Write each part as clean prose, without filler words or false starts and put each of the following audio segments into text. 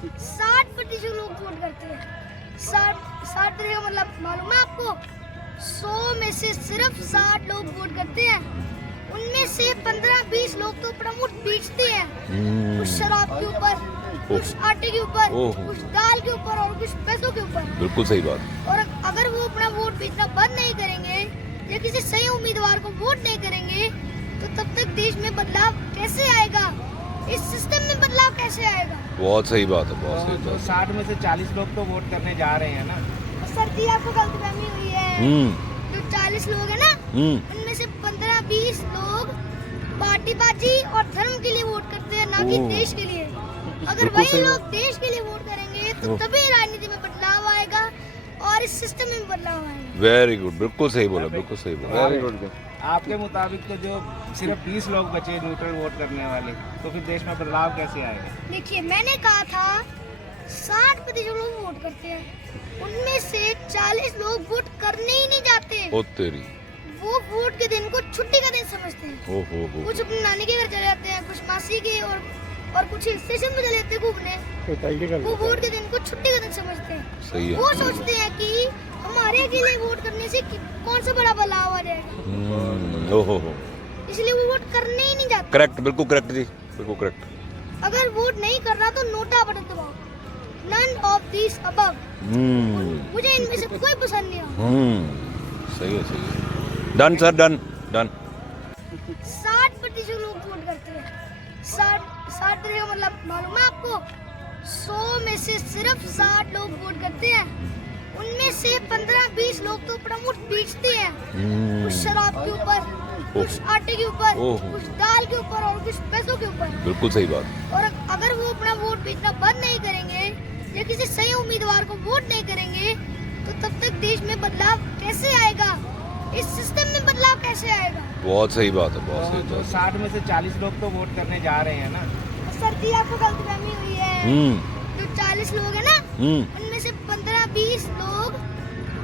60% लोग वोट करते हैं। 60% का मतलब मालूम है आपको? 100 में से सिर्फ 60 लोग वोट करते हैं। उनमें से 15-20 लोग तो अपना वोट बेचते हैं, कुछ शराब के ऊपर, कुछ आटे के ऊपर, कुछ दाल के ऊपर और कुछ पैसों के ऊपर। बिल्कुल सही बात। और अगर वो अपना वोट बेचना बंद नहीं करेंगे या किसी सही उम्मीदवार को वोट नहीं करेंगे तो तब तक देश में बदलाव कैसे आएगा? इस सिस्टम में बदलाव कैसे आएगा? बहुत सही बात है, बहुत सही तो बात। 60 में से 40 लोग तो वोट करने जा रहे हैं ना। सर जी आपको गलतफहमी हुई है। जो 40 लोग हैं ना, उनमें से 15-20 लोग पार्टीबाजी और धर्म के लिए वोट करते हैं, ना कि देश के लिए। अगर बिल्कुल वही सही लोग देश के लिए वोट करेंगे तो तभी राजनीति में बदलाव आएगा और इस सिस्टम में बदलाव आएगा। वेरी गुड, बिल्कुल सही बोला, बिल्कुल सही बोला। Very good. आपके मुताबिक तो जो सिर्फ 20 लोग बचे न्यूट्रल वोट करने वाले, तो फिर देश में बदलाव कैसे आएगा? देखिए मैंने कहा था 60% लोग वोट करते हैं, उनमें से 40 लोग वोट करने ही नहीं जाते। ओ तेरी, वो वोट के दिन को छुट्टी का दिन समझते हैं। हो। कुछ अपनी नानी के घर चले जाते हैं, कुछ मासी के और कुछ हिल स्टेशन पे चले जाते हैं घूमने। वो वोट के दिन को छुट्टी का दिन समझते हैं। सही है। वो सोचते हैं कि हमारे के लिए वोट करने से कौन सा बड़ा बदलाव आ जाएगा, हो। इसलिए वो वोट करने ही नहीं जाते। करेक्ट, बिल्कुल करेक्ट जी, बिल्कुल करेक्ट। अगर वोट नहीं कर रहा तो नोटा बटन दबाओ। None of these above। मुझे इनमें से कोई पसंद नहीं आता। सही है। Done sir, done. 60% लोग वोट करते हैं। 60% का मतलब मालूम है आपको? 100 में से सिर्फ 60 लोग वोट करते हैं। उनमें से 15-20 लोग तो अपना वोट बेचते हैं, कुछ शराब के ऊपर, कुछ आटे के ऊपर, कुछ दाल के ऊपर और कुछ पैसों के ऊपर। बिल्कुल सही बात। और अगर वो अपना वोट बेचना बंद नहीं करेंगे या किसी सही उम्मीदवार को वोट नहीं करेंगे तो तब तक देश में बदलाव कैसे आएगा? इस सिस्टम में बदलाव कैसे आएगा? बहुत सही बात है, बहुत सही तो बात। 60 में से 40 लोग तो वोट करने जा रहे हैं ना। सर जी आपको गलतफहमी हुई है। जो 40 लोग हैं ना, उनमें से 15-20 लोग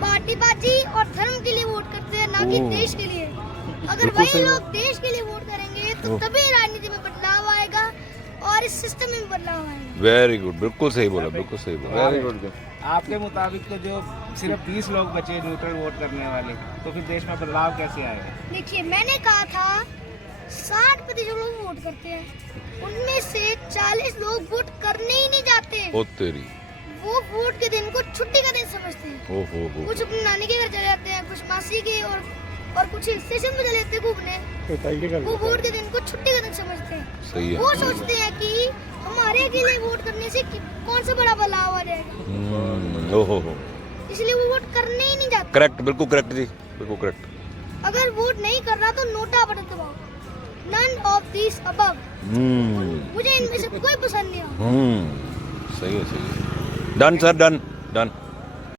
पार्टीबाजी और धर्म के लिए वोट करते हैं, ना कि देश के लिए। अगर वही लोग देश के लिए वोट करेंगे तो तभी राजनीति में बदलाव आएगा और इस सिस्टम में बदलाव आएगा। वेरी गुड, बिल्कुल सही बोला, बिल्कुल सही बोला। Very good. आपके मुताबिक तो जो सिर्फ 20 लोग बचे न्यूट्रल वोट करने वाले, तो फिर देश में बदलाव कैसे आएगा? देखिए मैंने कहा था 60% लोग वोट करते हैं, उनमें से 40 लोग वोट करने ही नहीं जाते। ओ तेरी, वो वोट के दिन को छुट्टी का दिन समझते हैं। हो। कुछ अपनी नानी के घर चले जाते हैं, कुछ मासी के और कुछ हिल स्टेशन पे चले जाते हैं घूमने। वो वोट के दिन को छुट्टी का दिन समझते हैं। सही है। वो सोचते हैं कि हमारे के लिए वोट करने से कौन सा बड़ा बदलाव आ जाएगा, हो। इसलिए वो वोट करने ही नहीं जाते। करेक्ट, बिल्कुल करेक्ट जी, बिल्कुल करेक्ट। अगर वोट नहीं कर रहा तो नोटा बटन दबाओ। None of these above। मुझे इनमें से कोई पसंद नहीं आता। सही है। Done sir, done.